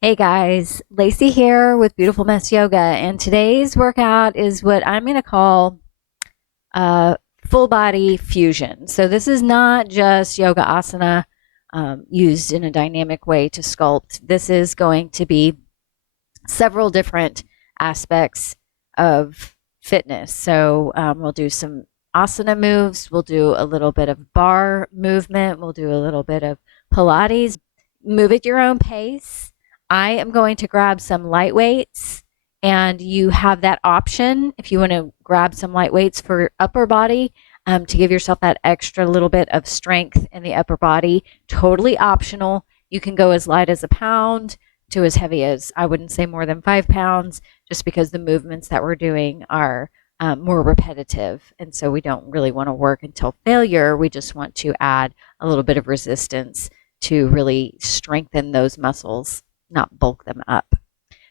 Hey guys, Lacey here with Beautiful Mess Yoga, and today's workout is what I'm going to call uh, full body fusion. So this is not just yoga asana used in a dynamic way to sculpt. This is going to be several different aspects of fitness. So we'll do some asana moves, we'll do a little bit of bar movement, we'll do a little bit of Pilates. Move at your own pace. I am going to grab some light weights, and you have that option if you want to grab some light weights for upper body to give yourself that extra little bit of strength in the upper body. Totally optional. You can go as light as a pound to as heavy as, I wouldn't say more than 5 pounds, just because the movements that we're doing are more repetitive. And so we don't really want to work until failure. We just want to add a little bit of resistance to really strengthen those muscles, not bulk them up.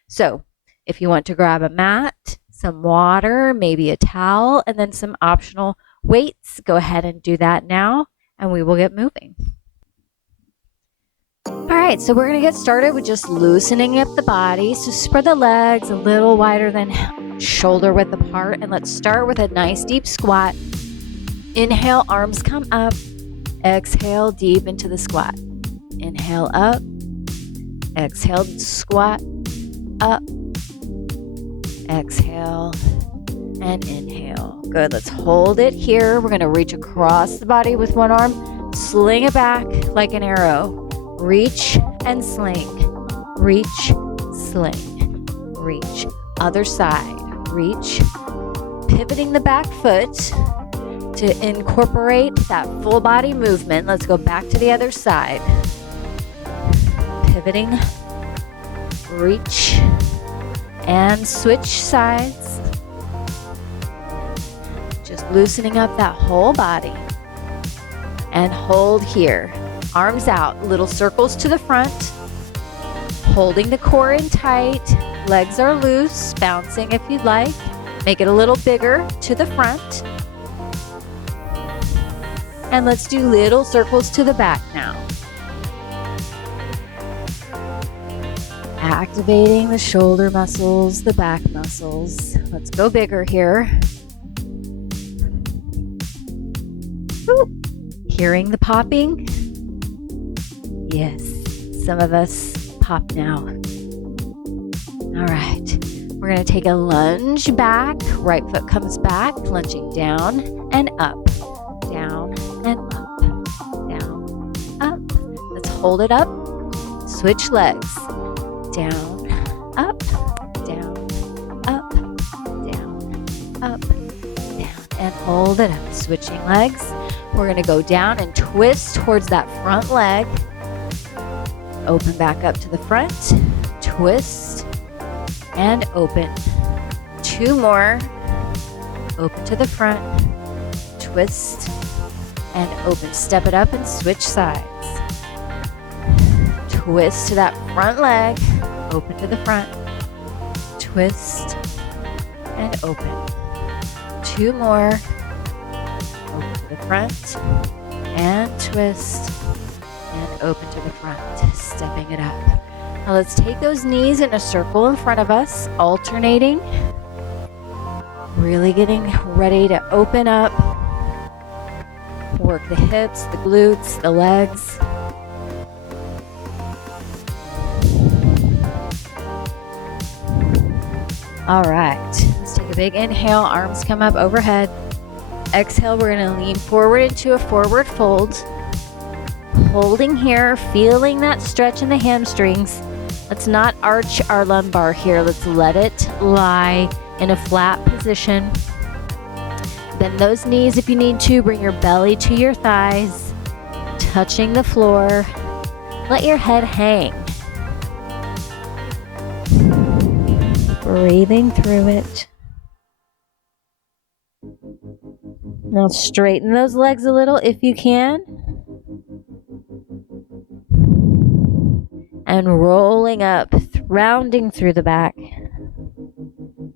So if you want to grab a mat, some water, maybe a towel, and then some optional weights, go ahead and do that now, and we will get moving. All right, so we're going to get started with just loosening up the body. So spread the legs a little wider than shoulder width apart, and let's start with a nice deep squat. Inhale, arms come up. Exhale, deep into the squat. Inhale up, exhale, squat, up, exhale, and inhale. Good, let's hold it here. We're gonna reach across the body with one arm, sling it back like an arrow. Reach and sling, reach, sling, reach. Other side, reach, pivoting the back foot to incorporate that full body movement. Let's go back to the other side. Pivoting, reach, and switch sides. Just loosening up that whole body. And hold here. Arms out, little circles to the front. Holding the core in tight. Legs are loose, bouncing if you'd like. Make it a little bigger to the front. And let's do little circles to the back now. Activating the shoulder muscles, the back muscles. Let's go bigger here. Ooh. Hearing the popping? Yes, some of us pop now. All right, we're going to take a lunge back. Right foot comes back, lunging down and up, down and up, down, up. Let's hold it up. Switch legs. Down, up, down, up, down, up, down, and hold it up. Switching legs. We're going to go down and twist towards that front leg. Open back up to the front. Twist and open. 2 more. Open to the front. Twist and open. Step it up and switch sides. Twist to that front leg, open to the front, twist, and open. 2 more, open to the front, and twist, and open to the front, stepping it up. Now let's take those knees in a circle in front of us, alternating, really getting ready to open up, work the hips, the glutes, the legs. All right, let's take a big inhale, arms come up overhead. Exhale, we're gonna lean forward into a forward fold. Holding here, feeling that stretch in the hamstrings. Let's not arch our lumbar here. Let's let it lie in a flat position. Bend those knees if you need to. Bring your belly to your thighs, touching the floor. Let your head hang. Breathing through it. Now straighten those legs a little if you can. And rolling up, rounding through the back.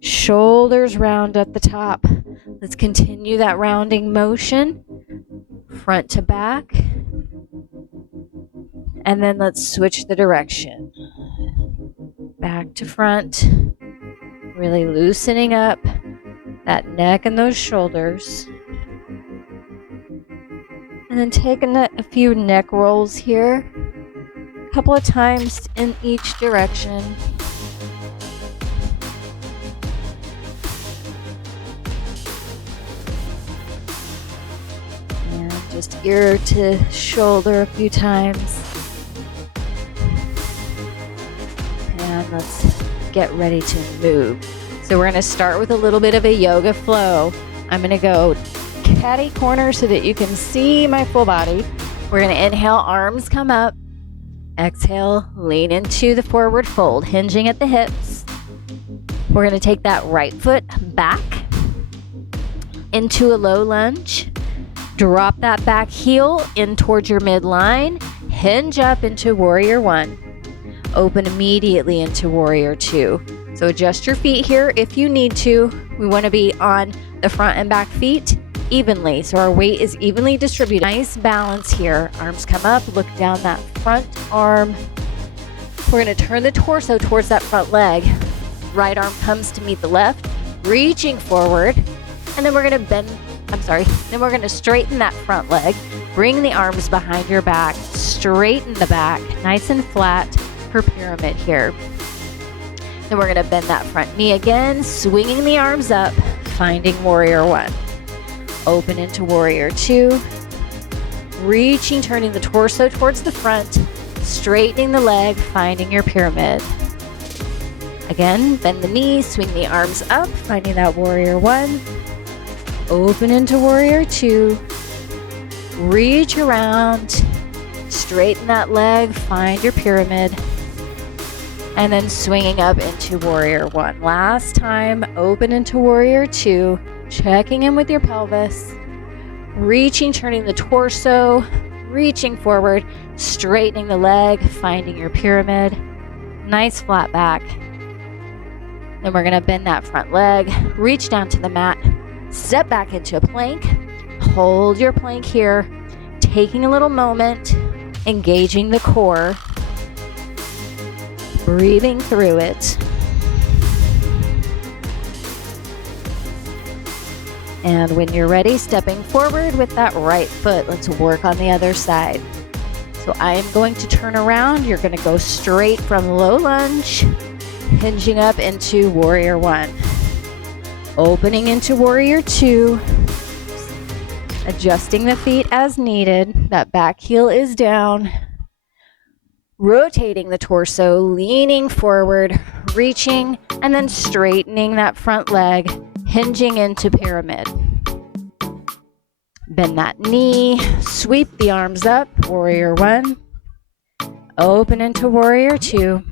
Shoulders round at the top. Let's continue that rounding motion. Front to back. And then let's switch the direction. back to front. Really loosening up that neck and those shoulders. And then taking a few neck rolls here, a couple of times in each direction. And just ear to shoulder a few times. And let's get ready to move. So we're going to start with a little bit of a yoga flow. I'm going to go catty corner so that you can see my full body. We're going to inhale, arms come up. Exhale, lean into the forward fold, hinging at the hips. We're going to take that right foot back into a low lunge. Drop that back heel in towards your midline. Hinge up into warrior one. Open immediately into warrior two. So adjust your feet here if you need to. We want to be on the front and back feet evenly, so our weight is evenly distributed. Nice balance here. Arms come up, look down that front arm. We're going to turn the torso towards that front leg. Right arm comes to meet the left, reaching forward, and then we're going to then we're going to straighten that front leg. Bring the arms behind your back, straighten the back, nice and flat for pyramid here. Then we're going to bend that front knee again, swinging the arms up, finding warrior one. Open into warrior two. Reaching, turning the torso towards the front, straightening the leg, finding your pyramid. Again, bend the knee, swing the arms up, finding that warrior one. Open into warrior two. Reach around, straighten that leg, find your pyramid. And then swinging up into warrior one. Last time, open into warrior two, checking in with your pelvis, reaching, turning the torso, reaching forward, straightening the leg, finding your pyramid. Nice flat back. Then we're going to bend that front leg, reach down to the mat, step back into a plank, hold your plank here, taking a little moment, engaging the core, breathing through it. And when you're ready, stepping forward with that right foot. Let's work on the other side. So I am going to turn around. You're going to go straight from low lunge, hinging up into warrior one. Opening into warrior two. Adjusting the feet as needed. That back heel is down. Rotating the torso, leaning forward, reaching, and then straightening that front leg, hinging into pyramid. Bend that knee, sweep the arms up, warrior one. Open into warrior two.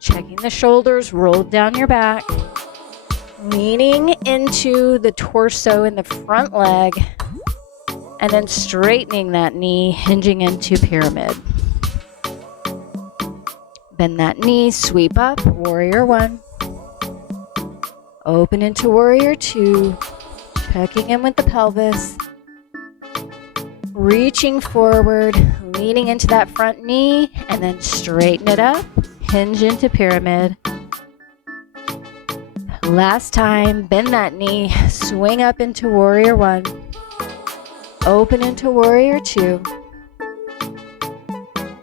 Checking the shoulders, roll down your back. Leaning into the torso in the front leg, and then straightening that knee, hinging into pyramid. Bend that knee, sweep up, warrior one. Open into warrior two, checking in with the pelvis. Reaching forward, leaning into that front knee, and then straighten it up, hinge into pyramid. Last time, bend that knee, swing up into warrior one. Open into warrior two.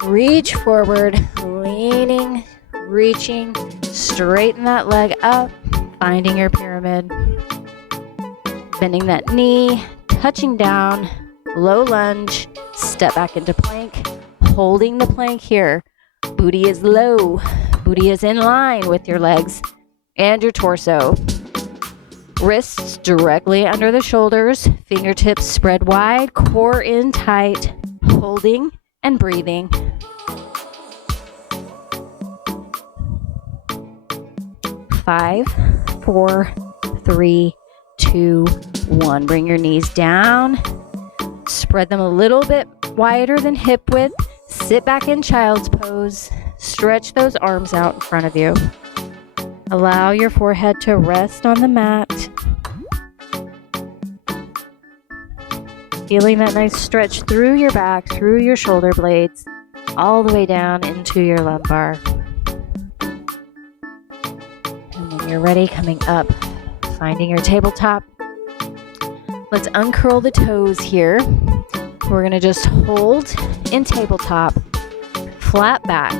Reach forward, leaning, reaching, straighten that leg up, finding your pyramid. Bending that knee, touching down, low lunge, step back into plank, holding the plank here. Booty is low, booty is in line with your legs and your torso. Wrists directly under the shoulders, fingertips spread wide, core in tight, holding and breathing. Five, four, three, two, one. Bring your knees down. Spread them a little bit wider than hip width. Sit back in child's pose. Stretch those arms out in front of you. Allow your forehead to rest on the mat. Feeling that nice stretch through your back, through your shoulder blades, all the way down into your lumbar. When you're ready, coming up, finding your tabletop. Let's uncurl the toes here. We're gonna just hold in tabletop, flat back,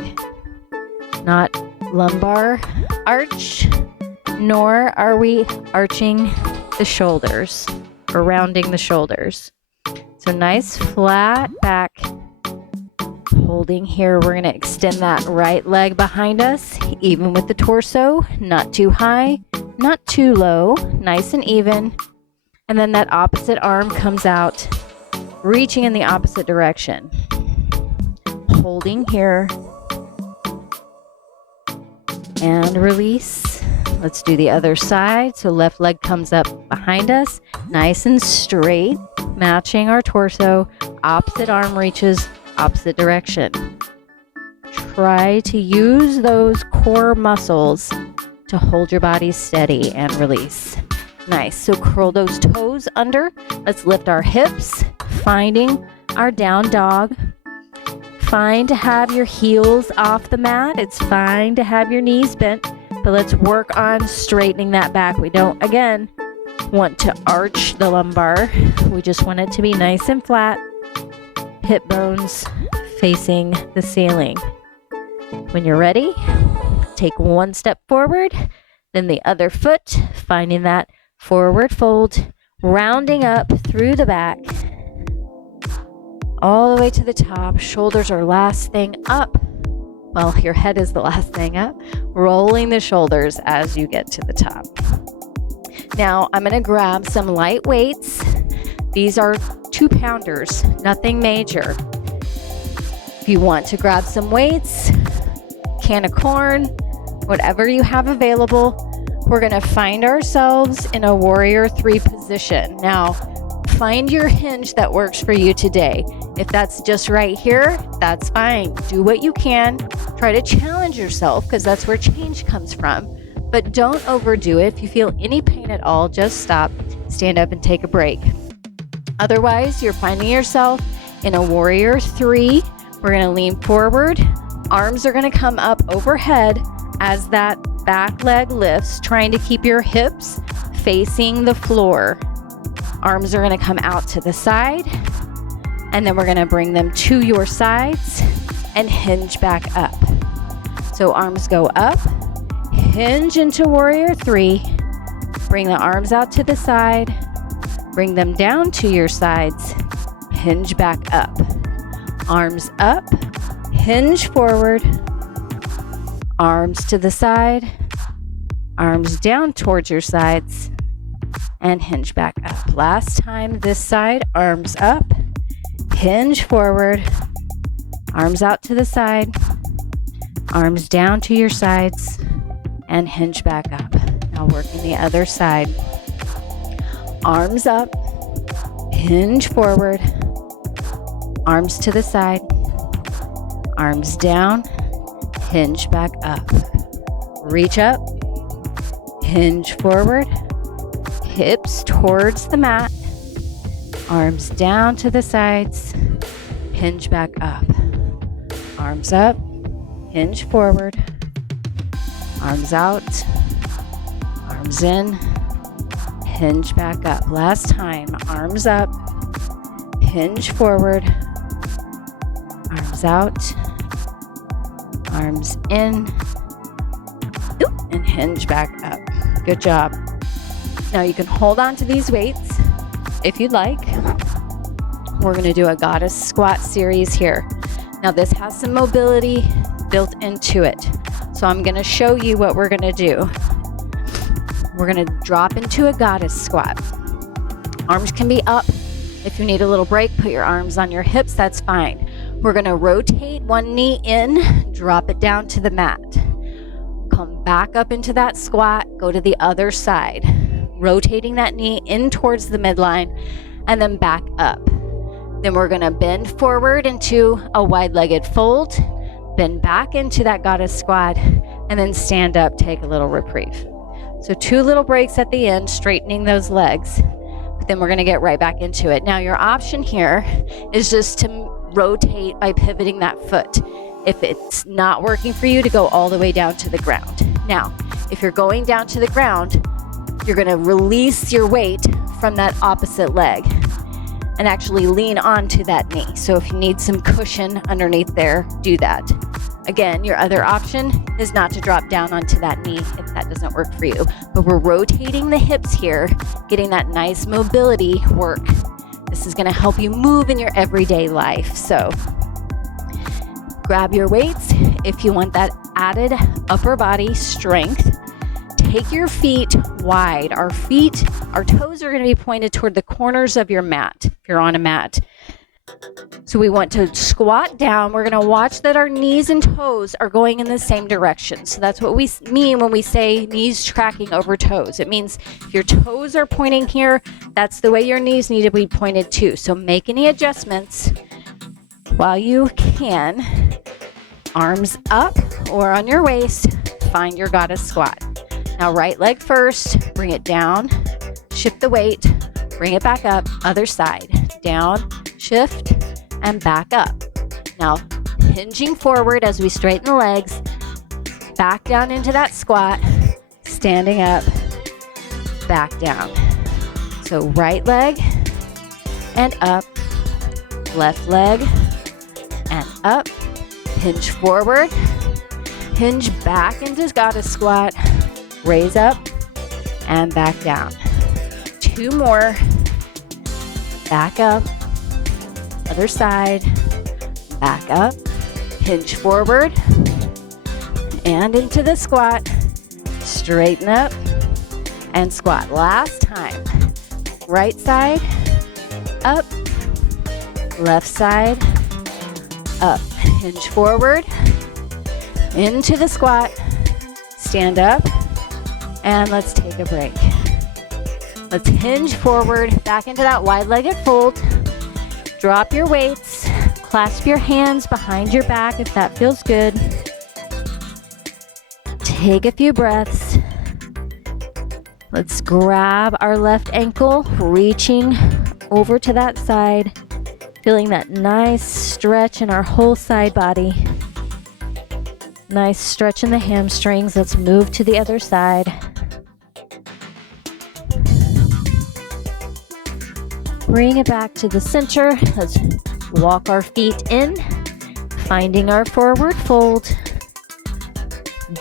not lumbar arch, nor are we arching the shoulders or rounding the shoulders. So nice flat back, holding here. We're gonna extend that right leg behind us, even with the torso, not too high, not too low, nice and even. And then that opposite arm comes out, reaching in the opposite direction. Holding here. And release. Let's do the other side. So left leg comes up behind us, nice and straight, matching our torso. Opposite arm reaches opposite direction. Try to use those core muscles to hold your body steady and release. Nice. So curl those toes under. Let's lift our hips, finding our down dog. Fine to have your heels off the mat. It's fine to have your knees bent, but let's work on straightening that back. We don't, again, want to arch the lumbar. We just want it to be nice and flat. Hip bones facing the ceiling. When you're ready, take one step forward, then the other foot, finding that forward fold, rounding up through the back, all the way to the top. Shoulders are last thing up. Well, your head is the last thing up. Rolling the shoulders as you get to the top. Now, I'm gonna grab some light weights. These are 2-pounders, nothing major. If you want to grab some weights, can of corn, whatever you have available, we're gonna find ourselves in a warrior 3 position. Now, find your hinge that works for you today. If that's just right here, that's fine. Do what you can. Try to challenge yourself because that's where change comes from. But don't overdo it. If you feel any pain at all, just stop, stand up and take a break. Otherwise, you're finding yourself in a warrior 3. We're gonna lean forward. Arms are gonna come up overhead as that back leg lifts, trying to keep your hips facing the floor. Arms are gonna come out to the side, and then we're gonna bring them to your sides and hinge back up. So arms go up, hinge into warrior 3, bring the arms out to the side, bring them down to your sides, hinge back up. Arms up, hinge forward, arms to the side, arms down towards your sides, and hinge back up. Last time this side, arms up, hinge forward, arms out to the side, arms down to your sides, and hinge back up. Now working the other side. Arms up, hinge forward, arms to the side, arms down, hinge back up. Reach up, hinge forward, hips towards the mat, arms down to the sides, hinge back up. Arms up, hinge forward, arms out, arms in, hinge back up. Last time, arms up, hinge forward, arms out, arms in, and hinge back up. Good job. Now you can hold on to these weights if you'd like. We're going to do a goddess squat series here. Now this has some mobility built into it. So I'm going to show you what we're going to do. We're going to drop into a goddess squat. Arms can be up. If you need a little break, put your arms on your hips, that's fine. We're going to rotate one knee in, drop it down to the mat. Come back up into that squat, go to the other side. Rotating that knee in towards the midline and then back up. Then we're going to bend forward into a wide-legged fold, bend back into that goddess squat, and then stand up, take a little reprieve. So 2 little breaks at the end, straightening those legs, but then we're going to get right back into it. Now your option here is just to rotate by pivoting that foot. If it's not working for you, to go all the way down to the ground. Now, if you're going down to the ground, you're going to release your weight from that opposite leg and actually lean onto that knee. So if you need some cushion underneath there, do that. Again, your other option is not to drop down onto that knee if that doesn't work for you. But we're rotating the hips here, getting that nice mobility work. This is going to help you move in your everyday life. So grab your weights if you want that added upper body strength. Take your feet wide. Our toes are going to be pointed toward the corners of your mat if you're on a mat. So we want to squat down. We're going to watch that our knees and toes are going in the same direction. So that's what we mean when we say knees tracking over toes. It means if your toes are pointing here, that's the way your knees need to be pointed too. So make any adjustments while you can. Arms up or on your waist. Find your goddess squat. Now right leg first, bring it down, shift the weight, bring it back up, other side, down, shift, and back up. Now hinging forward as we straighten the legs, back down into that squat, standing up, back down. So right leg and up, left leg and up, hinge forward, hinge back into goddess squat, raise up and back down. 2 more. Back up. Other side. Back up. Hinge forward. And into the squat. Straighten up and squat. Last time. Right side. Up. Left side. Up. Hinge forward. Into the squat. Stand up. And let's take a break. Let's hinge forward, back into that wide-legged fold. Drop your weights. Clasp your hands behind your back if that feels good. Take a few breaths. Let's grab our left ankle, reaching over to that side. Feeling that nice stretch in our whole side body. Nice stretch in the hamstrings. Let's move to the other side. Bring it back to the center. Let's walk our feet in, finding our forward fold.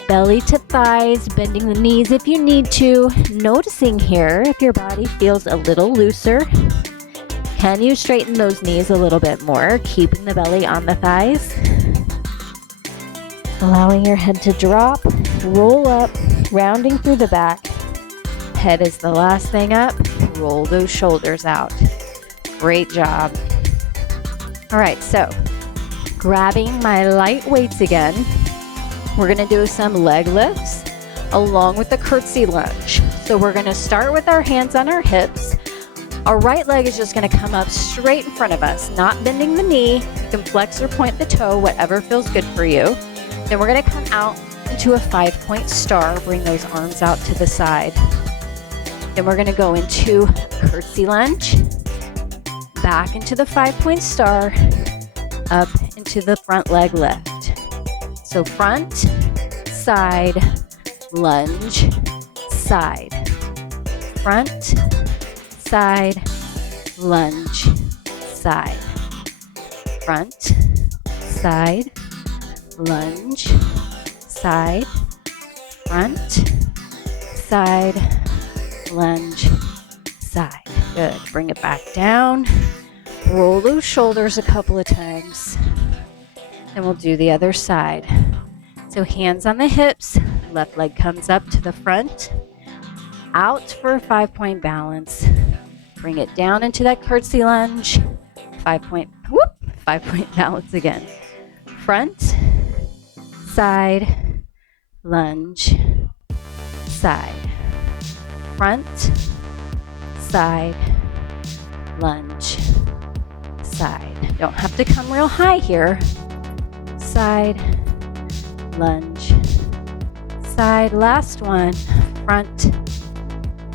Belly to thighs, bending the knees if you need to. Noticing here if your body feels a little looser. Can you straighten those knees a little bit more, keeping the belly on the thighs? Allowing your head to drop, roll up, rounding through the back. Head is the last thing up. Roll those shoulders out. Great job. All right, so grabbing my light weights again. We're going to do some leg lifts along with the curtsy lunge. So we're going to start with our hands on our hips. Our right leg is just going to come up straight in front of us, not bending the knee. You can flex or point the toe, whatever feels good for you. Then we're going to come out into a 5-point star. Bring those arms out to the side. Then we're going to go into curtsy lunge, back into the 5-point star, up into the front leg lift. So front, side, lunge, side. Front, side, lunge, side. Front, side, lunge, side. Front, side, lunge, side. Good. Bring it back down. Roll those shoulders a couple of times. And we'll do the other side. So hands on the hips. Left leg comes up to the front. Out for a 5-point balance. Bring it down into that curtsy lunge. 5-point balance again. Front, side, lunge, side. Front, side, lunge, side. Don't have to come real high here. Side, lunge, side. Last one. Front,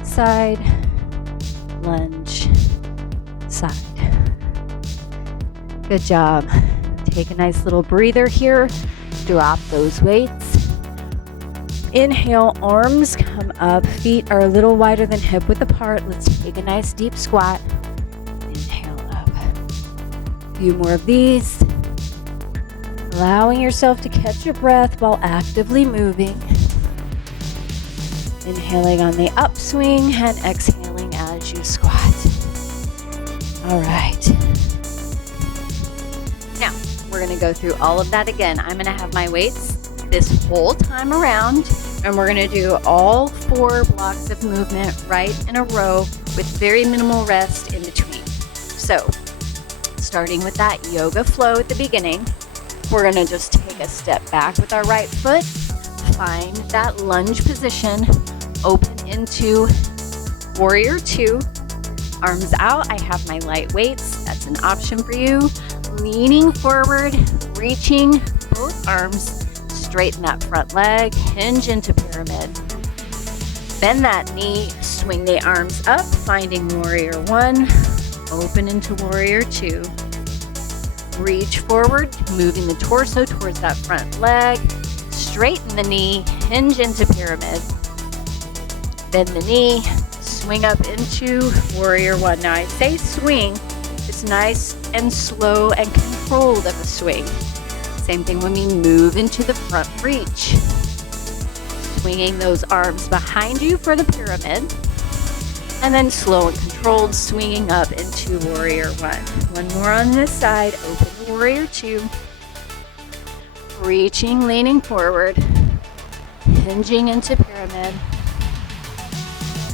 side, lunge, side. Good job. Take a nice little breather here. Drop those weights. Inhale, arms come up, feet are a little wider than hip width apart. Let's take a nice deep squat. Inhale up. A few more of these. Allowing yourself to catch your breath while actively moving. Inhaling on the upswing and exhaling as you squat. All right. Now, we're going to go through all of that again. I'm going to have my weights this whole time around, and we're going to do all 4 blocks of movement right in a row with very minimal rest in between. So, starting with that yoga flow at the beginning, we're going to just take a step back with our right foot, find that lunge position, open into warrior 2, arms out. I have my light weights, that's an option for you. Leaning forward, reaching both arms, straighten that front leg, hinge into pyramid. Bend that knee, swing the arms up, finding warrior 1, open into warrior 2. Reach forward, moving the torso towards that front leg, straighten the knee, hinge into pyramid. Bend the knee, swing up into warrior 1. Now I say swing, it's nice and slow and controlled of a swing. Same thing when we move into the front reach. Swinging those arms behind you for the pyramid. And then slow and controlled, swinging up into warrior 1. One more on this side, open warrior 2. Reaching, leaning forward, hinging into pyramid,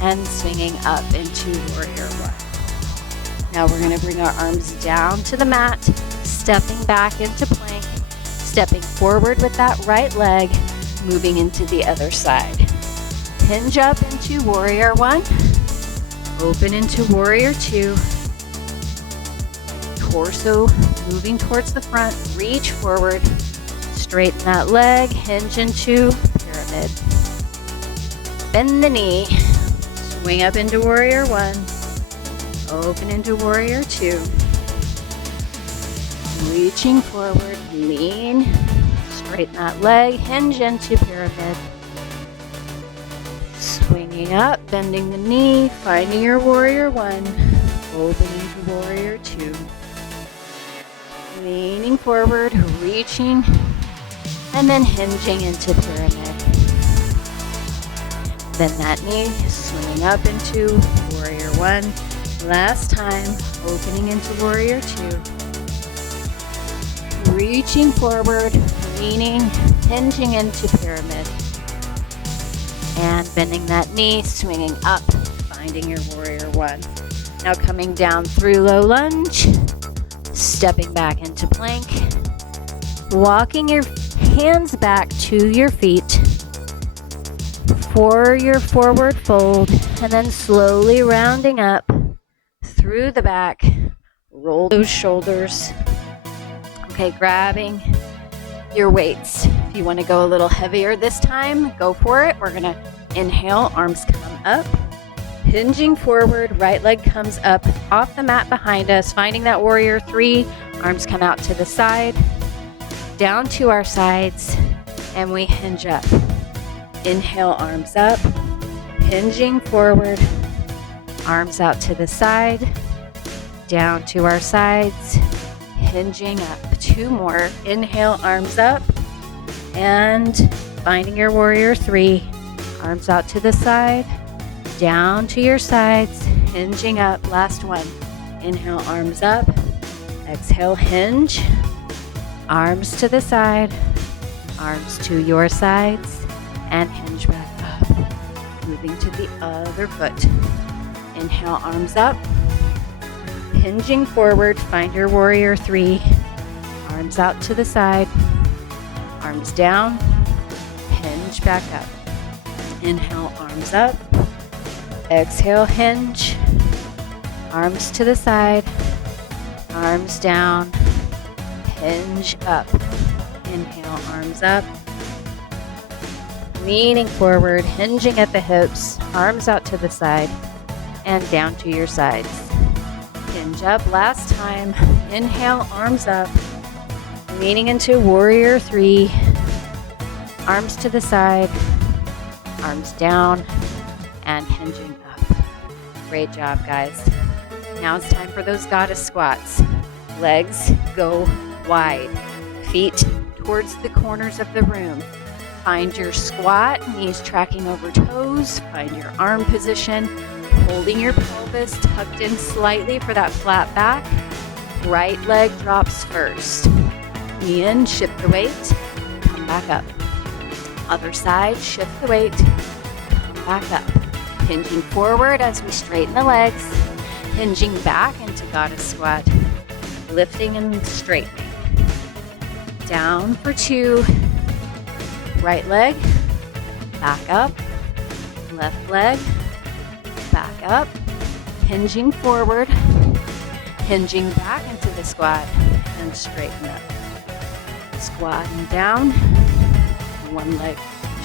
and swinging up into warrior 1. Now we're going to bring our arms down to the mat, stepping back into plank, stepping forward with that right leg, moving into the other side. Hinge up into warrior 1, open into warrior 2, torso moving towards the front, reach forward, straighten that leg, hinge into pyramid. Bend the knee, swing up into warrior 1, open into warrior 2. Reaching forward, lean, straighten that leg, hinge into pyramid. Swinging up, bending the knee, finding your warrior 1, opening to warrior 2. Leaning forward, reaching, and then hinging into pyramid. Bend that knee, swinging up into warrior 1. Last time, opening into warrior 2. Reaching forward, leaning, hinging into pyramid. And bending that knee, swinging up, finding your warrior 1. Now coming down through low lunge, stepping back into plank, walking your hands back to your feet for your forward fold, and then slowly rounding up through the back, roll those shoulders. Okay, grabbing your weights. If you want to go a little heavier this time, go for it. We're going to inhale, arms come up, hinging forward, right leg comes up off the mat behind us, finding that warrior 3, arms come out to the side, down to our sides, and we hinge up. Inhale, arms up, hinging forward, arms out to the side, down to our sides, hinging up. 2 more. Inhale, arms up, and finding your warrior 3, arms out to the side, down to your sides, hinging up. Last one. Inhale, arms up, exhale, hinge, arms to the side, arms to your sides, and hinge back up. Moving to the other foot. Inhale, arms up, hinging forward, find your warrior 3, arms out to the side, arms down, hinge back up. Inhale, arms up, exhale, hinge, arms to the side, arms down, hinge up. Inhale, arms up, leaning forward, hinging at the hips, arms out to the side, and down to your sides. Hinge up. Last time. Inhale, arms up, leaning into warrior 3, arms to the side, Arms down and hinging up. Great job, guys. Now it's time for those goddess squats. Legs go wide. Feet towards the corners of the room. Find your squat, knees tracking over toes. Find your arm position, holding your pelvis tucked in slightly for that flat back. Right leg drops first. Knee in, shift the weight, come back up. Other side, shift the weight, come back up. Hinging forward as we straighten the legs. Hinging back into goddess squat. Lifting and straightening. Down for 2. Right leg, back up. Left leg, back up. Hinging forward. Hinging back into the squat and straighten up. Squatting down. One leg,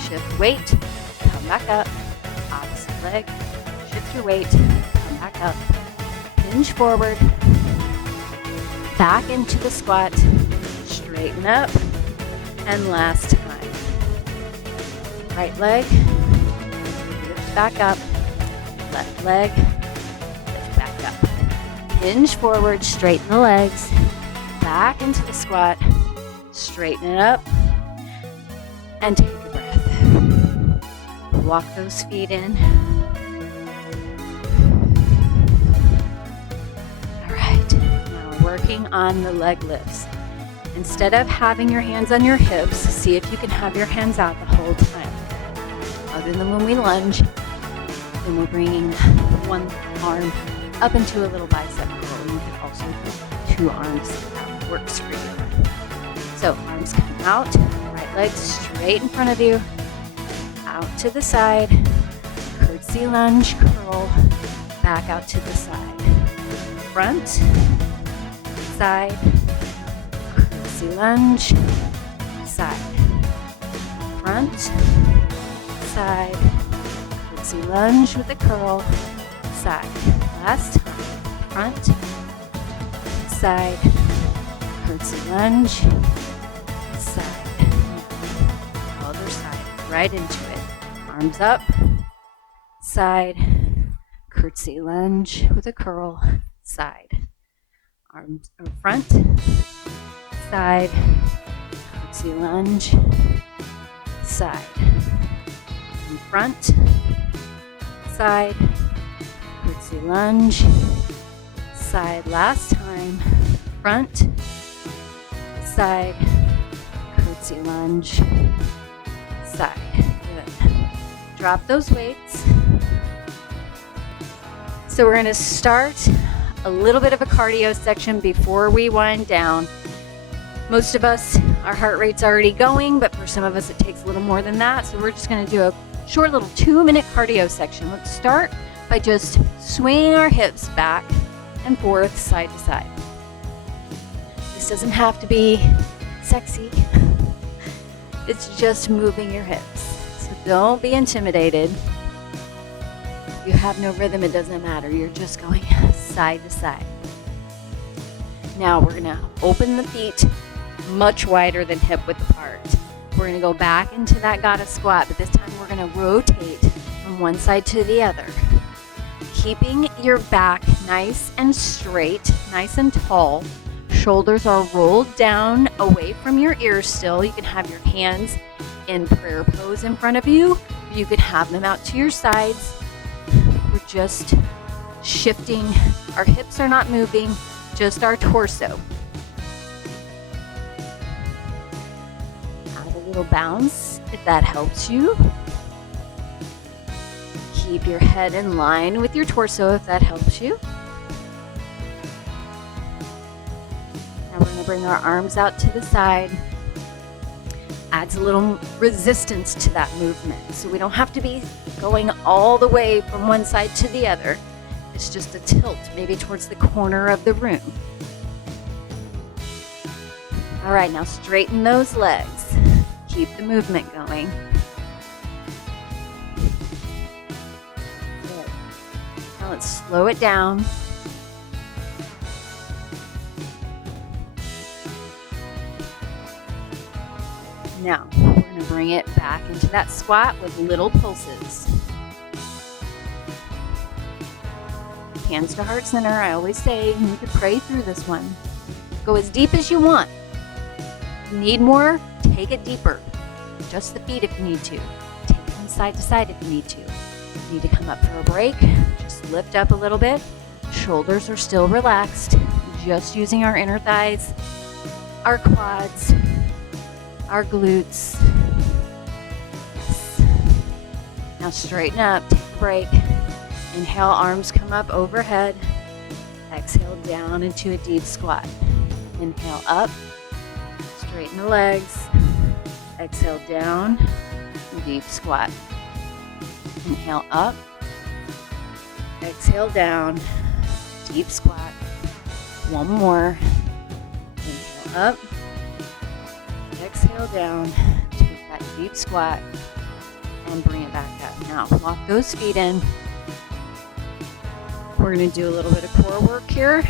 shift weight, come back up. Opposite leg, shift your weight, come back up. Hinge forward. Back into the squat. Straighten up. And last time. Right leg, lift back up. Left leg, lift back up. Hinge forward, straighten the legs. Back into the squat. Straighten it up. And take a breath. Walk those feet in. All right, now working on the leg lifts. Instead of having your hands on your hips, see if you can have your hands out the whole time. Other than when we lunge, then we're bringing one arm up into a little bicep curl. You can also do 2 arms if that works for you. So arms come out, right leg straight in front of you, out to the side, curtsy lunge, curl, back out to the side. Front, side, curtsy lunge, side. Front, side, curtsy lunge with a curl, side. Last time. Front, side, curtsy lunge, side. Other side. Right into it. Arms up, side, curtsy lunge with a curl, side. Arms front, side, curtsy lunge, side. In front, side, curtsy lunge, side. Last time. Front, side, curtsy lunge, side. Good. Drop those weights. So we're going to start a little bit of a cardio section before we wind down. Most of us, our heart rate's already going, but for some of us it takes a little more than that. So we're just going to do a short little 2-minute cardio section. Let's start by just swinging our hips back and forth, side to side. This doesn't have to be sexy. It's just moving your hips. So don't be intimidated. If you have no rhythm, it doesn't matter. You're just going side to side. Now we're going to open the feet much wider than hip width apart. We're going to go back into that goddess squat, but this time we're going to rotate from one side to the other. Keeping your back nice and straight, nice and tall. Shoulders are rolled down away from your ears still. You can have your hands in prayer pose in front of you. You can have them out to your sides. We're just shifting. Our hips are not moving, just our torso. Add a little bounce if that helps you. Keep your head in line with your torso if that helps you. Now we're going to bring our arms out to the side. Adds a little resistance to that movement. So we don't have to be going all the way from one side to the other. It's just a tilt, maybe towards the corner of the room. All right, now straighten those legs. Keep the movement going. Good. Now let's slow it down. Now, we're going going to bring it back into that squat with little pulses. Hands to heart center. I always say you need to pray through this one. Go as deep as you want. If you need more, take it deeper. Adjust the feet if you need to. Take it from side to side if you need to. If you need to come up for a break, just lift up a little bit. Shoulders are still relaxed. Just using our inner thighs, our quads, our glutes. Yes. Now straighten up, take a break. Inhale, arms come up overhead. Exhale down into a deep squat. Inhale up, straighten the legs. Exhale down, deep squat. Inhale up, exhale down, deep squat. One more. Inhale up, exhale down, take that deep squat, and bring it back up. Now, walk those feet in. We're going to do a little bit of core work here, and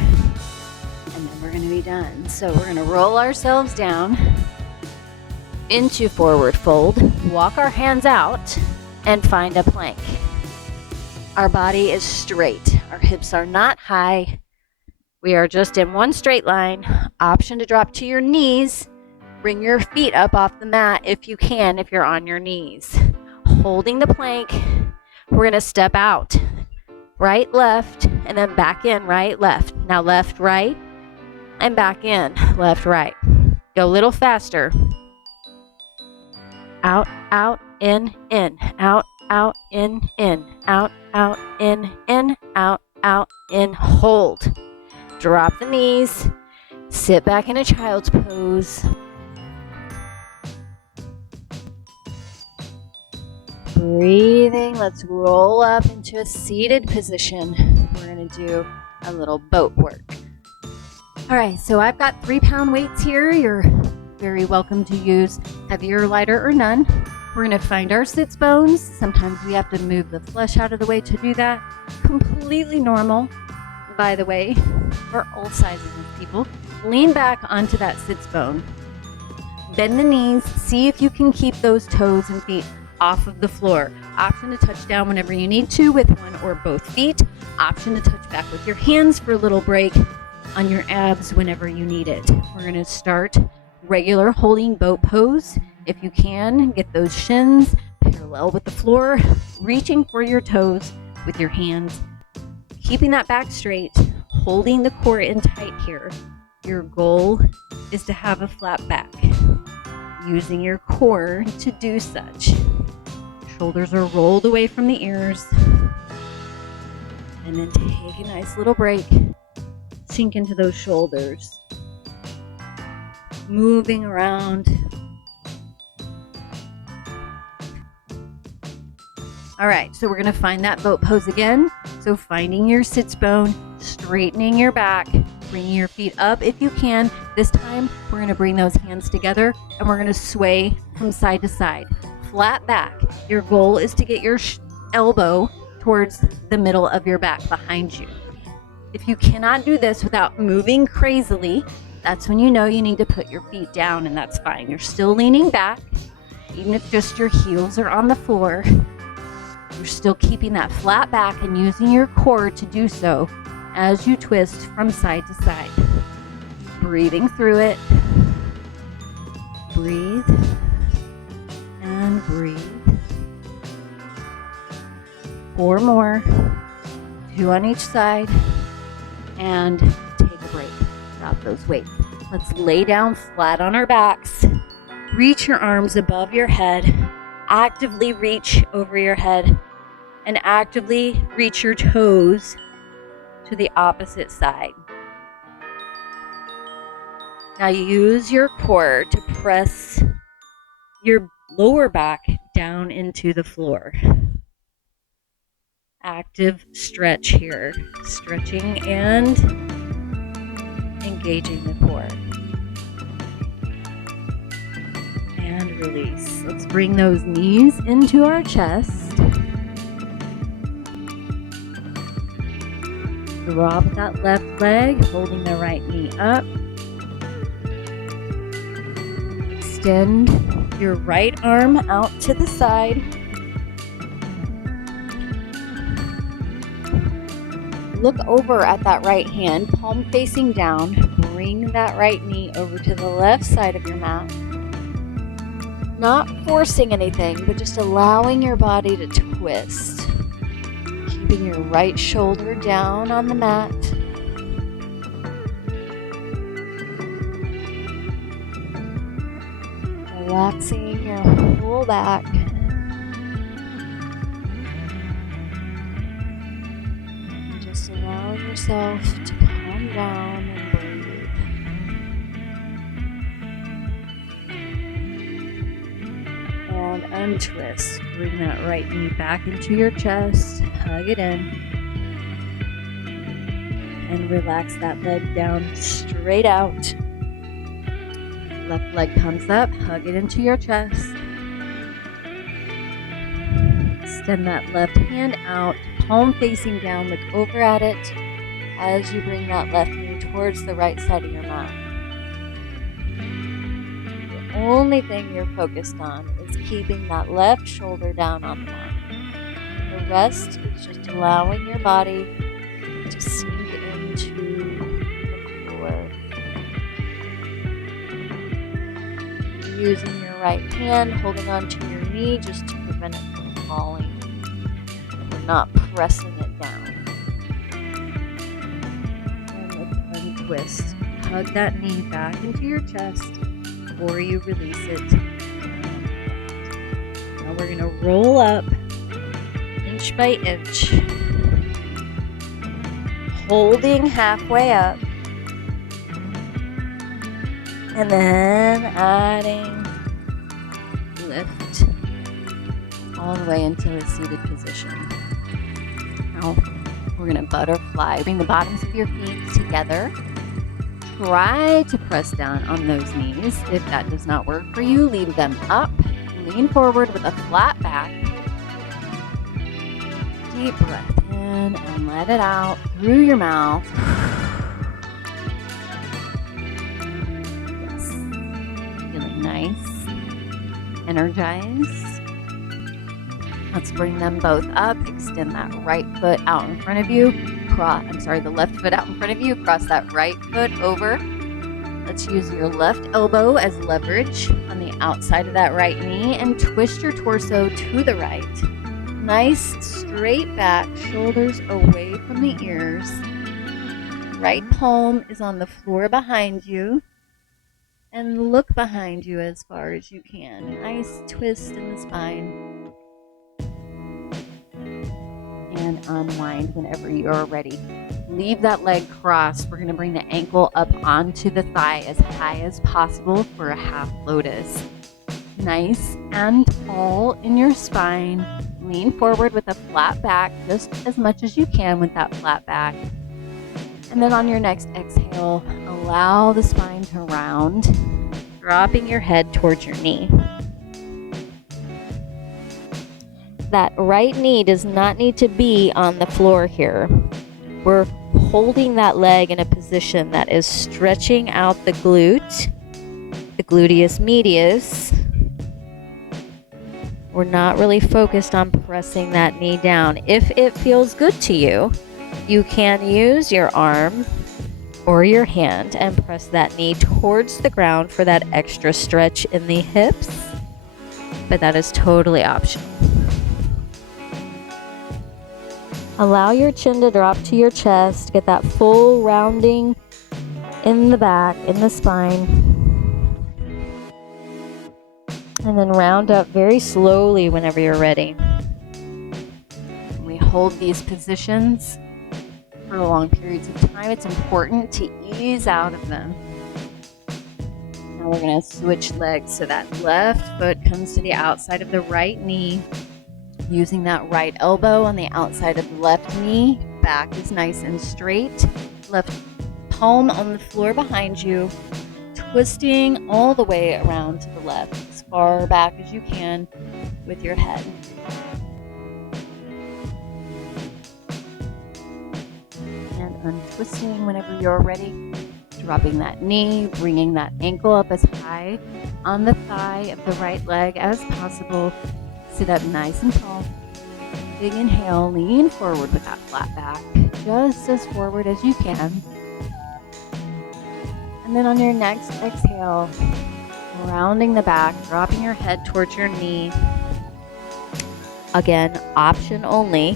then we're going to be done. So we're going to roll ourselves down into forward fold, walk our hands out, and find a plank. Our body is straight. Our hips are not high. We are just in one straight line. Option to drop to your knees. Bring your feet up off the mat if you can, if you're on your knees. Holding the plank, we're going to step out. Right, left, and then back in, right, left. Now left, right, and back in, left, right. Go a little faster. Out, out, in, out, out, in, out, out, in, out, out, in, hold. Drop the knees, sit back in a child's pose. Breathing, let's roll up into a seated position. We're going to do a little boat work. All right, so I've got 3-pound weights here. You're very welcome to use heavier, lighter, or none. We're going to find our sits bones. Sometimes we have to move the flesh out of the way to do that. Completely normal, by the way, for all sizes of people. Lean back onto that sits bone. Bend the knees. See if you can keep those toes and feet off of the floor. Option to touch down whenever you need to with one or both feet. Option to touch back with your hands for a little break on your abs whenever you need it. We're going to start regular holding boat pose. If you can, get those shins parallel with the floor, reaching for your toes with your hands, keeping that back straight, holding the core in tight here. Your goal is to have a flat back, using your core to do such. Shoulders are rolled away from the ears. And then take a nice little break. Sink into those shoulders. Moving around. All right, so we're going to find that boat pose again. So finding your sits bone, straightening your back, bringing your feet up if you can. This time, we're going to bring those hands together and we're going to sway from side to side. Flat back. Your goal is to get your elbow towards the middle of your back behind you. If you cannot do this without moving crazily, that's when you know you need to put your feet down, and that's fine. You're still leaning back, even if just your heels are on the floor. You're still keeping that flat back and using your core to do so as you twist from side to side. Breathing through it. Breathe. And breathe. 4 more. 2 on each side. And take a break. Drop those weights. Let's lay down flat on our backs. Reach your arms above your head. Actively reach over your head. And actively reach your toes to the opposite side. Now use your core to press your lower back down into the floor. Active stretch here. Stretching and engaging the core. And release. Let's bring those knees into our chest. Drop that left leg, holding the right knee up. Extend your right arm out to the side. Look over at that right hand, palm facing down. Bring that right knee over to the left side of your mat. Not forcing anything, but just allowing your body to twist. Keeping your right shoulder down on the mat. Relaxing your whole back. And just allow yourself to calm down and breathe. And untwist. Bring that right knee back into your chest. Hug it in. And relax that leg down straight out. Left leg comes up, hug it into your chest. Extend that left hand out, palm facing down, look over at it as you bring that left knee towards the right side of your mat. The only thing you're focused on is keeping that left shoulder down on the mat. The rest is just allowing your body to sink into the floor. Using your right hand, holding onto your knee just to prevent it from falling. We're not pressing it down. And let's untwist. Hug that knee back into your chest before you release it. Now we're going to roll up inch by inch, holding halfway up. And then adding lift all the way into a seated position. Now we're going to butterfly. Bring the bottoms of your feet together. Try to press down on those knees. If that does not work for you, leave them up. Lean forward with a flat back. Deep breath in and let it out through your mouth. Nice. Energize. Let's bring them both up. Extend that right foot out in front of you. The left foot out in front of you. Cross that right foot over. Let's use your left elbow as leverage on the outside of that right knee and twist your torso to the right. Nice straight back, shoulders away from the ears. Right palm is on the floor behind you. And look behind you as far as you can. Nice twist in the spine. And unwind whenever you're ready. Leave that leg crossed. We're going to bring the ankle up onto the thigh as high as possible for a half lotus. Nice and tall in your spine. Lean forward with a flat back, just as much as you can with that flat back. And then on your next exhale, allow the spine to round, dropping your head towards your knee. That right knee does not need to be on the floor here. We're holding that leg in a position that is stretching out the glute, the gluteus medius. We're not really focused on pressing that knee down. If it feels good to you, you can use your arm or your hand and press that knee towards the ground for that extra stretch in the hips, but that is totally optional. Allow your chin to drop to your chest, get that full rounding in the back, in the spine, and then round up very slowly whenever you're ready. We hold these positions for long periods of time. It's important to ease out of them. Now we're going to switch legs so that left foot comes to the outside of the right knee. Using that right elbow on the outside of the left knee. Back is nice and straight. Left palm on the floor behind you. Twisting all the way around to the left, as far back as you can with your head. And untwisting whenever you're ready. Dropping that knee, bringing that ankle up as high on the thigh of the right leg as possible. Sit up nice and tall. Big inhale, lean forward with that flat back, just as forward as you can. And then on your next exhale, rounding the back, dropping your head towards your knee. Again, option only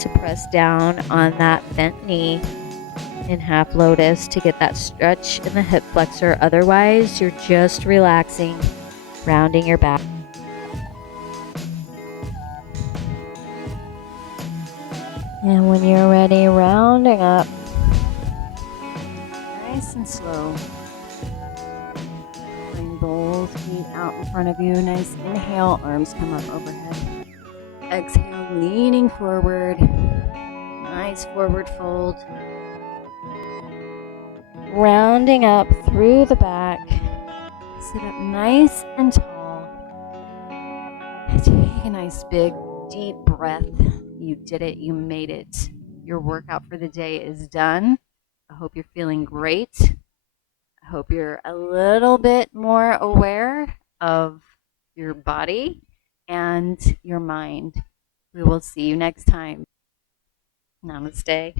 to press down on that bent knee in half lotus to get that stretch in the hip flexor. Otherwise, you're just relaxing, rounding your back. And when you're ready, rounding up, nice and slow. Bring both feet out in front of you. Nice inhale, arms come up overhead. Exhale, leaning forward. Nice forward fold. Rounding up through the back. Sit up nice and tall. Take a nice big deep breath. You did it. You made it. Your workout for the day is done. I hope you're feeling great. I hope you're a little bit more aware of your body and your mind. We will see you next time. Namaste.